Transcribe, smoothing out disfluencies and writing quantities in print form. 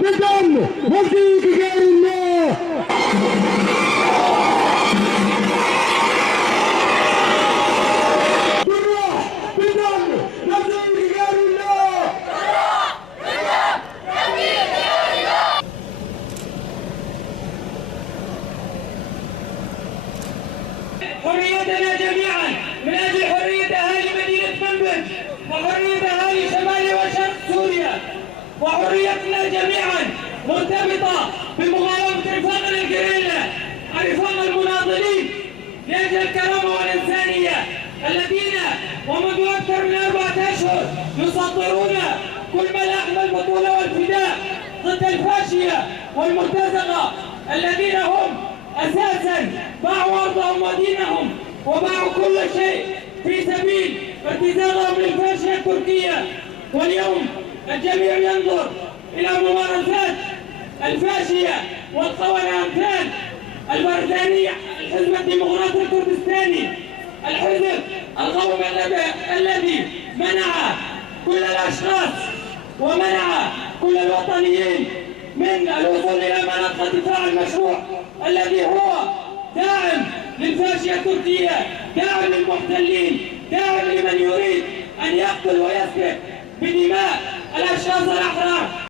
بدم وفي غير الله. حريتنا جميعا من اجل حريه اهالي مدينه منبج وحريه اهالي شمال وشرق سوريا، وحريتنا جميعا مرتبطه بمقاومه رفاقنا الجريلا، رفاق المناضلين لاجل الكرامه والانسانيه الذين ومنذ اكثر من 4 أشهر يسطرون كل ملاحم البطوله والفداء ضد الفاشيه والمرتزقه الذين هم أساساً باعوا أرضهم ودينهم وباعوا كل شيء في سبيل ارتزاقهم للفاشية التركية. واليوم الجميع ينظر إلى ممارسات الفاشية والقوى الأمثال البرزانية، الحزب الديمقراطي الكردستاني، الحزب القومي الذي منع كل الأشخاص ومنع كل الوطنيين من الوصول إلى مناطق الدفاع المشروع الذي هو داعم للفاشية التركية، داعم للمحتلين، داعم لمن يريد أن يقتل ويسفك بدماء الأشخاص الأحرار.